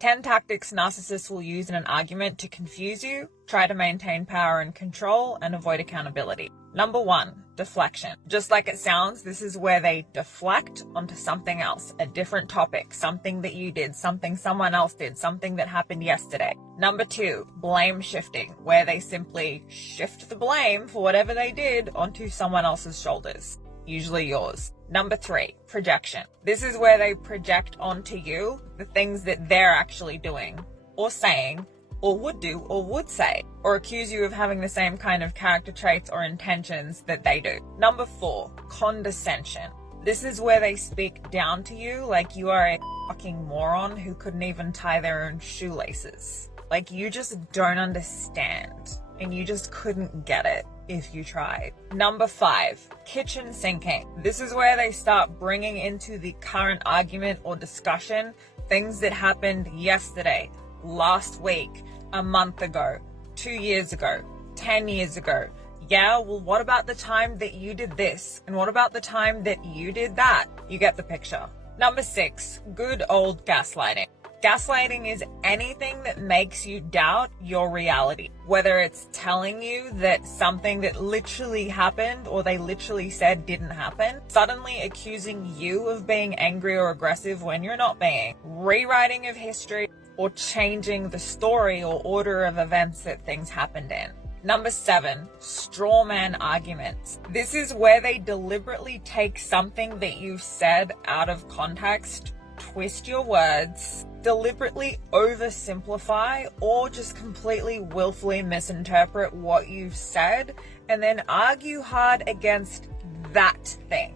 10 tactics narcissists will use in an argument to confuse you, try to maintain power and control, and avoid accountability. Number 1, deflection. Just like it sounds, this is where they deflect onto something else, a different topic, something that you did, something someone else did, something that happened yesterday. Number 2, blame shifting, where they simply shift the blame for whatever they did onto someone else's shoulders, usually yours. Number 3, projection. This is where they project onto you the things that they're actually doing or saying or would do or would say, or accuse you of having the same kind of character traits or intentions that they do. Number 4, condescension. This is where they speak down to you like you are a fucking moron who couldn't even tie their own shoelaces. Like you just don't understand and you just couldn't get it if you tried. Number 5, kitchen sinking. This is where they start bringing into the current argument or discussion things that happened yesterday, last week, a month ago, 2 years ago, 10 years ago. Yeah, well, what about the time that you did this? And what about the time that you did that? You get the picture. Number 6, good old gaslighting. Gaslighting is anything that makes you doubt your reality, whether it's telling you that something that literally happened or they literally said didn't happen, suddenly accusing you of being angry or aggressive when you're not being, rewriting of history, or changing the story or order of events that things happened in. Number 7, straw man arguments. This is where they deliberately take something that you've said out of context, twist your words, deliberately oversimplify, or just completely willfully misinterpret what you've said, and then argue hard against that thing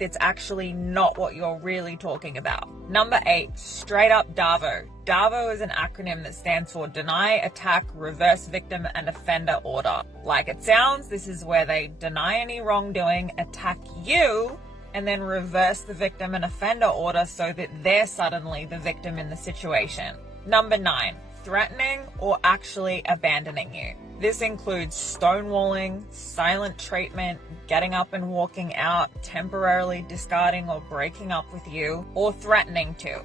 that's actually not what you're really talking about. Number 8, straight up DAVO. DAVO is an acronym that stands for deny, attack, reverse victim, and offender order. Like it sounds, this is where they deny any wrongdoing, attack you, and then reverse the victim and offender order so that they're suddenly the victim in the situation. Number 9, threatening or actually abandoning you. This includes stonewalling, silent treatment, getting up and walking out, temporarily discarding or breaking up with you, or threatening to,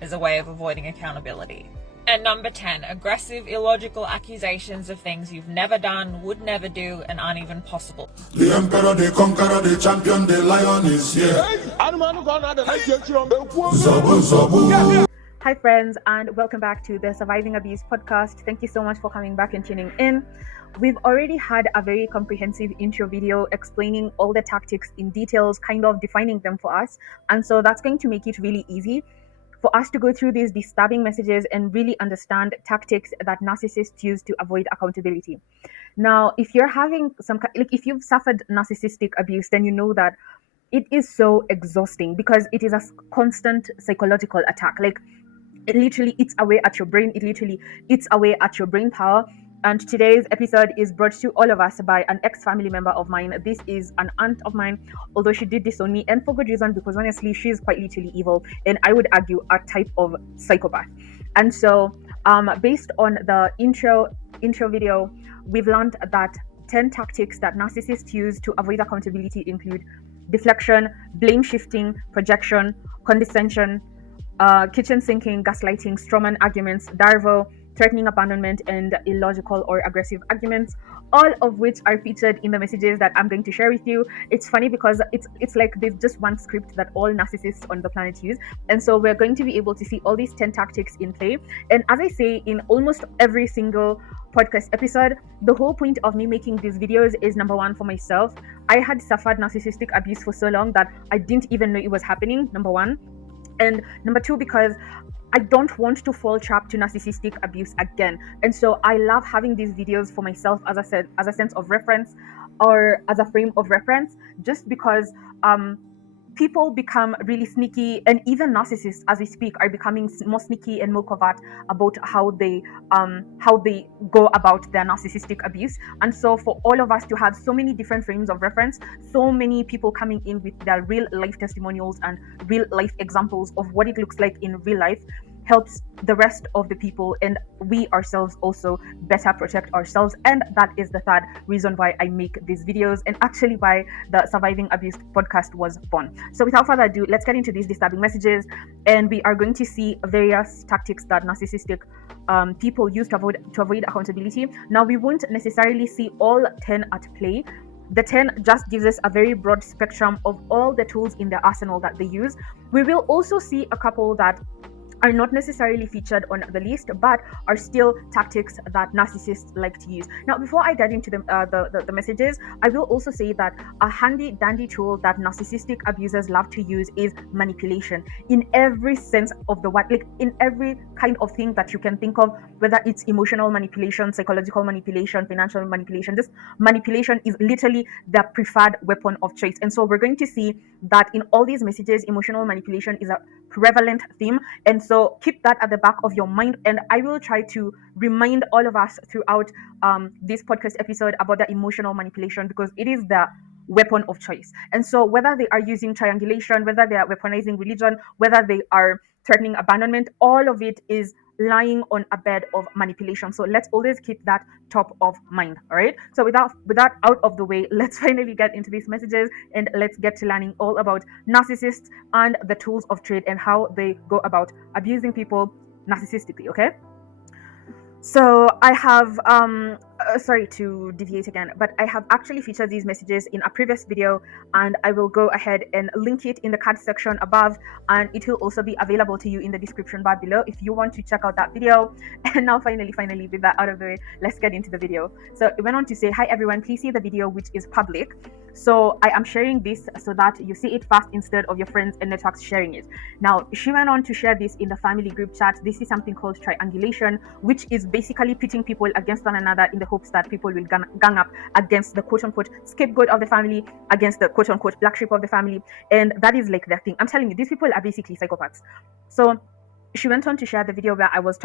as a way of avoiding accountability. And number 10, aggressive, illogical accusations of things you've never done, would never do, and aren't even possible. The emperor, the conqueror, the champion, the lion is here. Zabu, zabu. Hi friends, and welcome back to the Surviving Abuse podcast. Thank you so much for coming back and tuning in. We've already had a very comprehensive intro video explaining all the tactics in details, kind of defining them for us. And so that's going to make it really easy for us to go through these disturbing messages and really understand tactics that narcissists use to avoid accountability. Now, if you're having if you've suffered narcissistic abuse, then you know that it is so exhausting because it is a constant psychological attack. Like, it literally eats away at your brain. It literally eats away at your brain power. And today's episode is brought to all of us by an ex-family member of mine. This is an aunt of mine, although she did this on me, and for good reason, because honestly, she's quite literally evil, and I would argue a type of psychopath. And so, based on the intro video, we've learned that 10 tactics that narcissists use to avoid accountability include deflection, blame shifting, projection, condescension, kitchen sinking, gaslighting, strawman arguments, DARVO, threatening abandonment, and illogical or aggressive arguments, all of which are featured in the messages that I'm going to share with you. It's funny because it's like there's just one script that all narcissists on the planet use. And so we're going to be able to see all these 10 tactics in play. And as I say in almost every single podcast episode, the whole point of me making these videos is, number 1, for myself. I had suffered narcissistic abuse for so long that I didn't even know it was happening, number 1. And number 2, because I don't want to fall trapped to narcissistic abuse again. And so I love having these videos for myself, as I said, as a sense of reference or as a frame of reference, just because people become really sneaky, and even narcissists, as we speak, are becoming more sneaky and more covert about how they go about their narcissistic abuse. And so for all of us to have so many different frames of reference, so many people coming in with their real life testimonials and real life examples of what it looks like in real life, helps the rest of the people, and we ourselves also better protect ourselves. And that is the third reason why I make these videos, and actually why the Surviving Abuse podcast was born. So without further ado, let's get into these disturbing messages, and we are going to see various tactics that narcissistic people use to avoid accountability. Now, we won't necessarily see all 10 at play. The 10 just gives us a very broad spectrum of all the tools in the arsenal that they use. We will also see a couple that are not necessarily featured on the list, but are still tactics that narcissists like to use. Now, before I get into the messages, I will also say that a handy dandy tool that narcissistic abusers love to use is manipulation, in every sense of the word, like in every kind of thing that you can think of, whether it's emotional manipulation, psychological manipulation, financial manipulation. This manipulation is literally the preferred weapon of choice. And so we're going to see that in all these messages, emotional manipulation is a prevalent theme. And so keep that at the back of your mind. And I will try to remind all of us throughout this podcast episode about the emotional manipulation, because it is the weapon of choice. And so whether they are using triangulation, whether they are weaponizing religion, whether they are threatening abandonment, all of it is lying on a bed of manipulation. So let's always keep that top of mind. All right. So with that out of the way, let's finally get into these messages, and let's get to learning all about narcissists and the tools of trade and how they go about abusing people narcissistically. Okay. So I have sorry to deviate again, but I have actually featured these messages in a previous video, and I will go ahead and link it in the card section above, and it will also be available to you in the description bar below if you want to check out that video. And now finally with that out of the way, let's get into the video. So it went on to say, hi everyone, please see the video which is public. So I am sharing this so that you see it fast instead of your friends and networks sharing it. Now, she went on to share this in the family group chat. This is something called triangulation, which is basically pitting people against one another in the hopes that people will gang up against the quote-unquote scapegoat of the family, against the quote-unquote black sheep of the family. And that is like their thing. I'm telling you, these people are basically psychopaths. So she went on to share the video where I was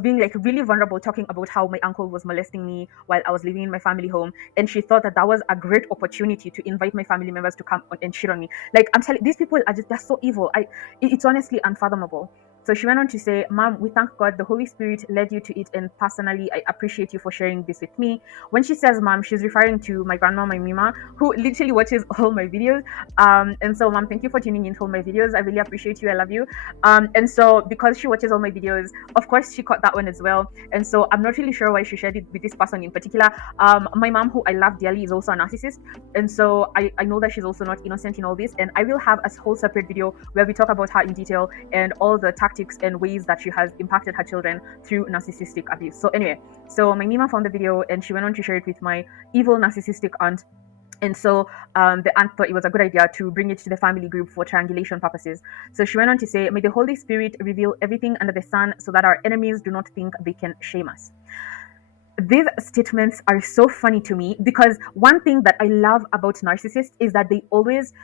being like really vulnerable, talking about how my uncle was molesting me while I was living in my family home. And she thought that was a great opportunity to invite my family members to come and shit on me. Like, I'm telling, these people are they're so evil. It's honestly unfathomable. So she went on to say, Mom, we thank God the Holy Spirit led you to it, and personally, I appreciate you for sharing this with me. When she says Mom, she's referring to my grandma, my Mima, who literally watches all my videos. And so, Mom, thank you for tuning into all my videos. I really appreciate you. I love you. And so, because she watches all my videos, of course, she caught that one as well. And so, I'm not really sure why she shared it with this person in particular. My mom, who I love dearly, is also a narcissist. And so, I know that she's also not innocent in all this. And I will have a whole separate video where we talk about her in detail and all the tactics and ways that she has impacted her children through narcissistic abuse. So anyway, so my Mima found the video and she went on to share it with my evil narcissistic aunt. And so the aunt thought it was a good idea to bring it to the family group for triangulation purposes. So she went on to say, may the Holy Spirit reveal everything under the sun so that our enemies do not think they can shame us. These statements are so funny to me, because one thing that I love about narcissists is that they always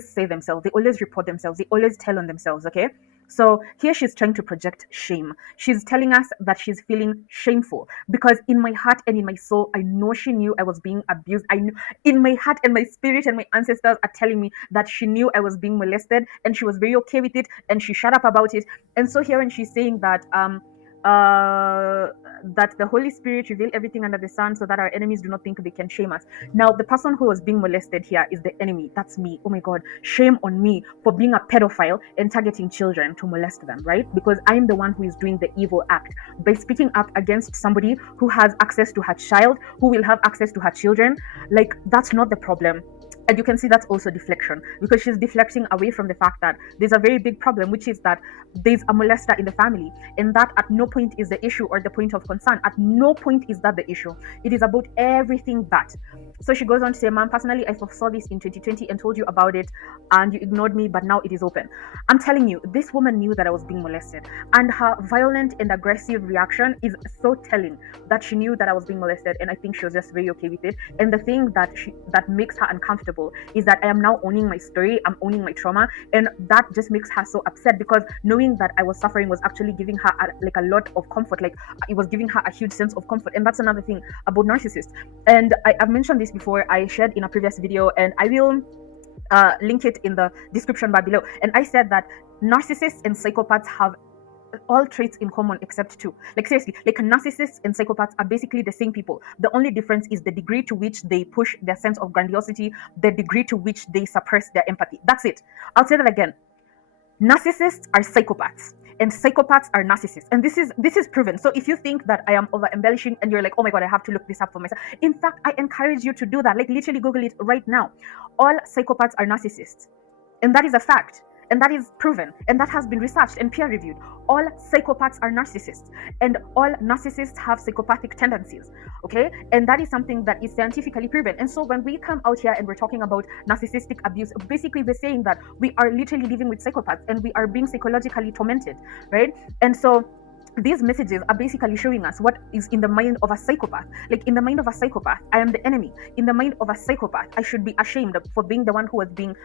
say themselves, they always report themselves, they always tell on themselves. Okay. So here she's trying to project shame. She's telling us that she's feeling shameful, because in my heart and in my soul, I know she knew I was being abused. I know in my heart and my spirit and my ancestors are telling me that she knew I was being molested, and she was very okay with it, and she shut up about it. And so here when she's saying that that the Holy Spirit revealed everything under the sun so that our enemies do not think they can shame us. Now, the person who was being molested here is the enemy. That's me. Oh my God. Shame on me for being a pedophile and targeting children to molest them, right? Because I'm the one who is doing the evil act by speaking up against somebody who has access to her child, who will have access to her children. Like, that's not the problem. And you can see that's also deflection, because she's deflecting away from the fact that there's a very big problem, which is that there's a molester in the family, and that at no point is the issue or the point of concern. At no point is that the issue. It is about everything but. So she goes on to say, Mom, personally, I foresaw this in 2020 and told you about it, and you ignored me, but now it is open. I'm telling you, this woman knew that I was being molested, and her violent and aggressive reaction is so telling that she knew that I was being molested, and I think she was just very okay with it. And the thing that makes her uncomfortable is that I am now owning my story, I'm owning my trauma, and that just makes her so upset, because knowing that I was suffering was actually giving her a lot of comfort. Like, it was giving her a huge sense of comfort. And that's another thing about narcissists. And I've mentioned this before, I shared in a previous video, and I will link it in the description bar below. And I said that narcissists and psychopaths have all traits in common except two. Like seriously, like narcissists and psychopaths are basically the same people. The only difference is the degree to which they push their sense of grandiosity, the degree to which they suppress their empathy. That's it. I'll say that again. Narcissists are psychopaths and psychopaths are narcissists, and this is proven. So if you think that I am over embellishing and you're like, oh my god, I have to look this up for myself, in fact, I encourage you to do that. Like literally Google it right now. All psychopaths are narcissists, and that is a fact, and that is proven, and that has been researched and peer reviewed. All psychopaths are narcissists, and all narcissists have psychopathic tendencies. Okay, and that is something that is scientifically proven. And so when we come out here and we're talking about narcissistic abuse, basically we're saying that we are literally living with psychopaths and we are being psychologically tormented, right? And so these messages are basically showing us what is in the mind of a psychopath. Like in the mind of a psychopath, I am the enemy. In the mind of a psychopath, I should be ashamed for being the one who was being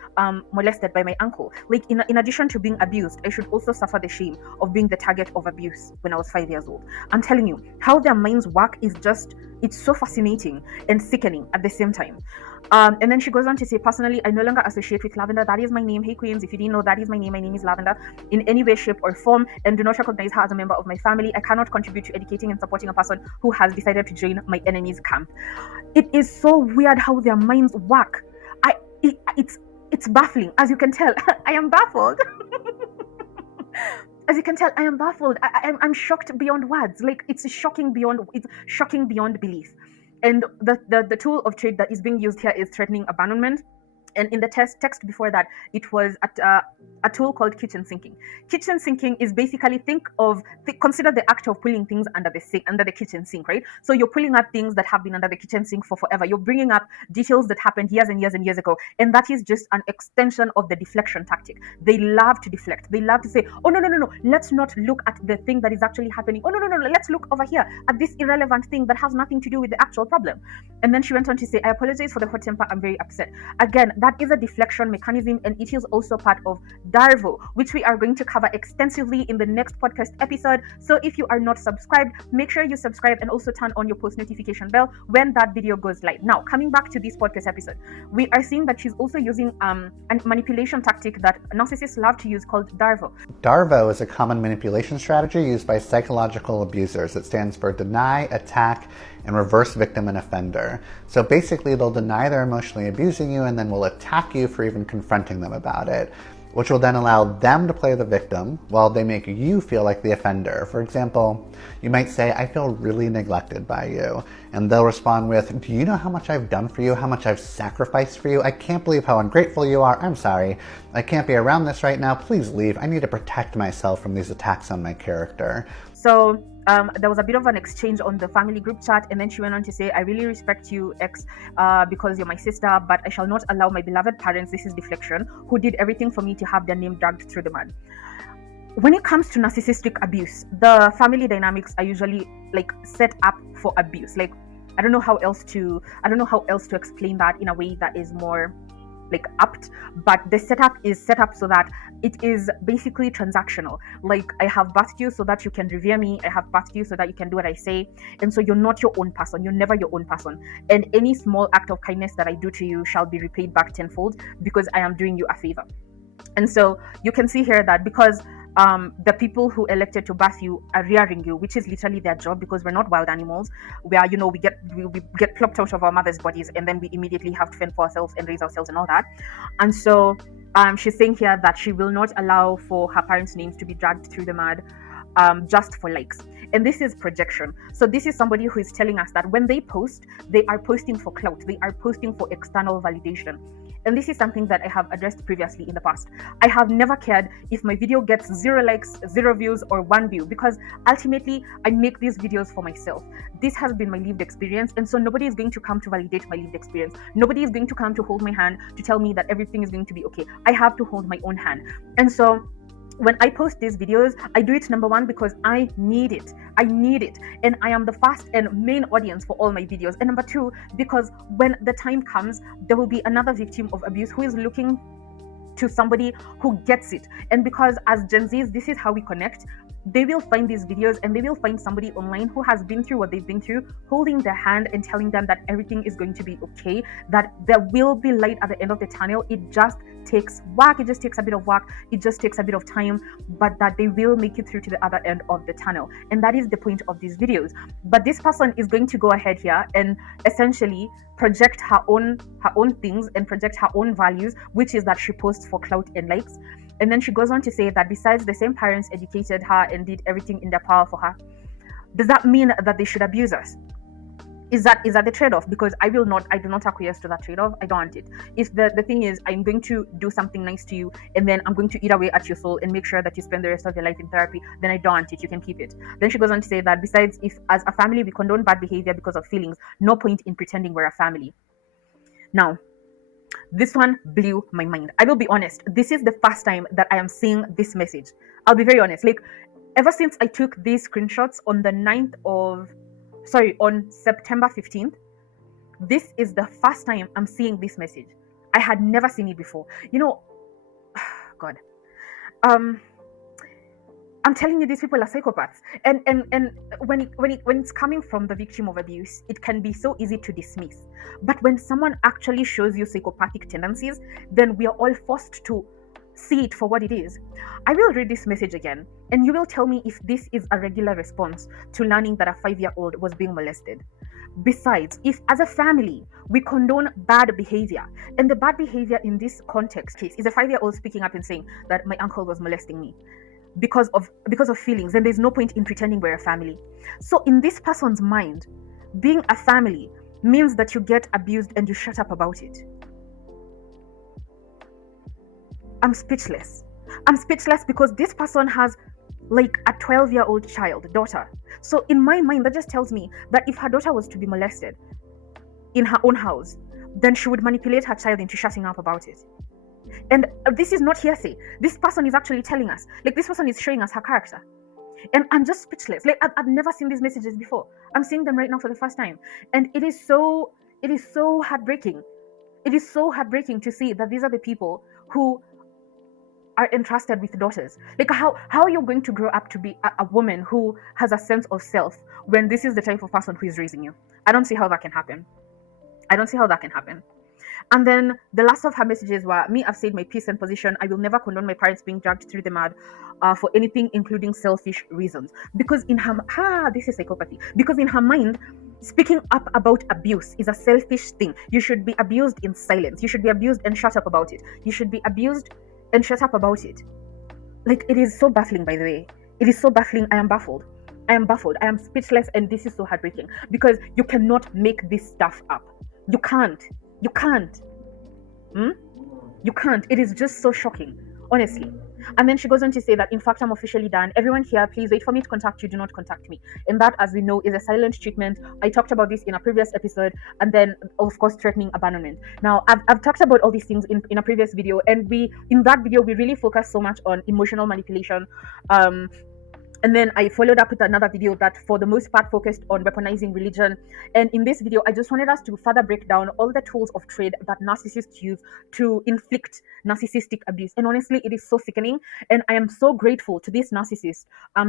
molested by my uncle. Like in addition to being abused, I should also suffer the shame of being the target of abuse when I was 5 years old. I'm telling you, how their minds work is just, it's so fascinating and sickening at the same time. And then she goes on to say, personally, I no longer associate with Lavender. That is my name. Hey, Queens, if you didn't know, that is my name. My name is Lavender in any way, shape, or form, and do not recognize her as a member of my family. I cannot contribute to educating and supporting a person who has decided to join my enemy's camp. It is so weird how their minds work. It's baffling. As you can tell, I am baffled. As you can tell, I am baffled. I'm shocked beyond words. Like it's shocking beyond belief. And the tool of trade that is being used here is threatening abandonment. And in the text before that, it was a tool called kitchen sinking. Kitchen sinking is basically consider the act of pulling things under the kitchen sink, right? So you're pulling up things that have been under the kitchen sink for forever. You're bringing up details that happened years and years and years ago, and that is just an extension of the deflection tactic. They love to deflect. They love to say, oh no, let's not look at the thing that is actually happening. Oh no, let's look over here at this irrelevant thing that has nothing to do with the actual problem. And then she went on to say, I apologize for the hot temper. I'm very upset. Again, that is a deflection mechanism, and it is also part of Darvo, which we are going to cover extensively in the next podcast episode. So if you are not subscribed, make sure you subscribe and also turn on your post notification bell when that video goes live. Now, coming back to this podcast episode, we are seeing that she's also using a manipulation tactic that narcissists love to use called Darvo. Darvo is a common manipulation strategy used by psychological abusers. It stands for deny, attack, and reverse victim and offender. So basically they'll deny they're emotionally abusing you and then will attack you for even confronting them about it, which will then allow them to play the victim while they make you feel like the offender. For example, you might say, I feel really neglected by you. And they'll respond with, do you know how much I've done for you? How much I've sacrificed for you? I can't believe how ungrateful you are. I'm sorry. I can't be around this right now. Please leave. I need to protect myself from these attacks on my character. So there was a bit of an exchange on the family group chat, and then she went on to say, I really respect you, X, because you're my sister, but I shall not allow my beloved parents, this is deflection, who did everything for me to have their name dragged through the mud. When it comes to narcissistic abuse, the family dynamics are usually like set up for abuse. Like I don't know how else to explain that in a way that is more like apt, but the setup is set up so that it is basically transactional. Like I have birthed you so that you can revere me, I have birthed you so that you can do what I say, and so you're not your own person, you're never your own person, and any small act of kindness that I do to you shall be repaid back tenfold because I am doing you a favor. And so you can see here that because the people who elected to birth you are rearing you, which is literally their job, because we're not wild animals where, you know, we get plopped out of our mother's bodies and then we immediately have to fend for ourselves and raise ourselves and all that. And so she's saying here that she will not allow for her parents' names to be dragged through the mud just for likes. And this is projection. So this is somebody who is telling us that when they post, they are posting for clout, they are posting for external validation. And this is something that I have addressed previously in the past. I have never cared if my video gets 0 likes, 0 views, or 1 view, because ultimately I make these videos for myself. This has been my lived experience, and so nobody is going to come to validate my lived experience. Nobody is going to come to hold my hand to tell me that everything is going to be okay. I have to hold my own hand. And so when I post these videos, I do it, number one, because I need it. And I am the first and main audience for all my videos. And number two, because when the time comes, there will be another victim of abuse who is looking to somebody who gets it. And because as Gen Zs, this is how we connect. they will find these videos and they will find somebody online who has been through what they've been through, holding their hand and telling them that everything is going to be okay, that there will be light at the end of the tunnel. It just takes work, it just takes a bit of work, it just takes a bit of time, but that they will make it through to the other end of the tunnel. And that is the point of these videos. But this person is going to go ahead here and essentially project her own things and project her own values, which is that she posts for clout and likes. And then she goes on to say that besides the same parents educated her and did everything in their power for her, does that mean that they should abuse us? Is that the trade-off? Because I do not acquiesce to that trade-off. I don't want it. If the thing is, I'm going to do something nice to you and then I'm going to eat away at your soul and make sure that you spend the rest of your life in therapy, then I don't want it. You can keep it. Then she goes on to say that besides, if as a family we condone bad behavior because of feelings, no point in pretending we're a family. Now, this one blew my mind. I will be honest. This is the first time that I am seeing this message. I'll be very honest. Like, ever since I took these screenshots on on September 15th, this is the first time I'm seeing this message. I had never seen it before. You know, God. I'm telling you, these people are psychopaths. And when it's coming from the victim of abuse, it can be so easy to dismiss. But when someone actually shows you psychopathic tendencies, then we are all forced to see it for what it is. I will read this message again, and you will tell me if this is a regular response to learning that a 5-year-old was being molested. Besides, if as a family we condone bad behavior, and the bad behavior in this context case is a 5-year-old speaking up and saying that my uncle was molesting me because of feelings, then there's no point in pretending we're a family. So in this person's mind, being a family means that you get abused and you shut up about it. I'm speechless. I'm speechless because this person has like a 12-year-old daughter. So in my mind, that just tells me that if her daughter was to be molested in her own house, then she would manipulate her child into shutting up about it. And this is not hearsay. This person is actually telling us, like, this person is showing us her character. And I'm just speechless. Like, I've never seen these messages before. I'm seeing them right now for the first time. And it is so heartbreaking. It is so heartbreaking to see that these are the people who are entrusted with daughters. Like, how are you going to grow up to be a woman who has a sense of self when this is the type of person who is raising you? I don't see how that can happen. And then the last of her messages were, me, I've said my piece and position. I will never condone my parents being dragged through the mud for anything, including selfish reasons. Because in her, this is psychopathy. Because in her mind, speaking up about abuse is a selfish thing. You should be abused in silence. You should be abused and shut up about it. You should be abused and shut up about it. Like, it is so baffling, by the way. It is so baffling. I am baffled. I am speechless, and this is so heartbreaking because you cannot make this stuff up. You can't. You can't. It is just so shocking, honestly. And then she goes on to say that, in fact, I'm officially done. Everyone here, please wait for me to contact you. Do not contact me. And that, as we know, is a silent treatment. I talked about this in a previous episode. And then, of course, threatening abandonment. Now, I've talked about all these things in a previous video. And in that video, we really focused so much on emotional manipulation. And then I followed up with another video that for the most part focused on weaponizing religion. And in this video, I just wanted us to further break down all the tools of trade that narcissists use to inflict narcissistic abuse. And honestly, it is so sickening. And I am so grateful to this narcissist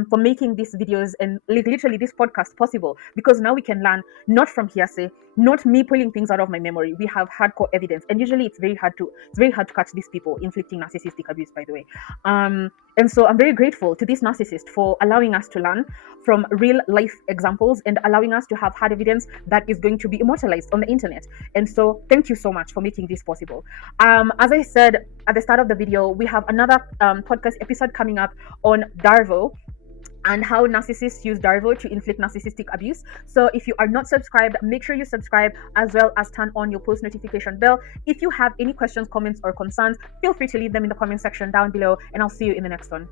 for making these videos and literally this podcast possible, because now we can learn, not from hearsay, not me pulling things out of my memory. We have hardcore evidence. And usually it's very hard to catch these people inflicting narcissistic abuse, by the way. And so I'm very grateful to this narcissist for allowing us to learn from real life examples and allowing us to have hard evidence that is going to be immortalized on the internet. And so thank you so much for making this possible. As I said at the start of the video, we have another podcast episode coming up on Darvo and how narcissists use Darvo to inflict narcissistic abuse. So if you are not subscribed, make sure you subscribe, as well as turn on your post notification bell. If you have any questions, comments, or concerns, feel free to leave them in the comment section down below, and I'll see you in the next one.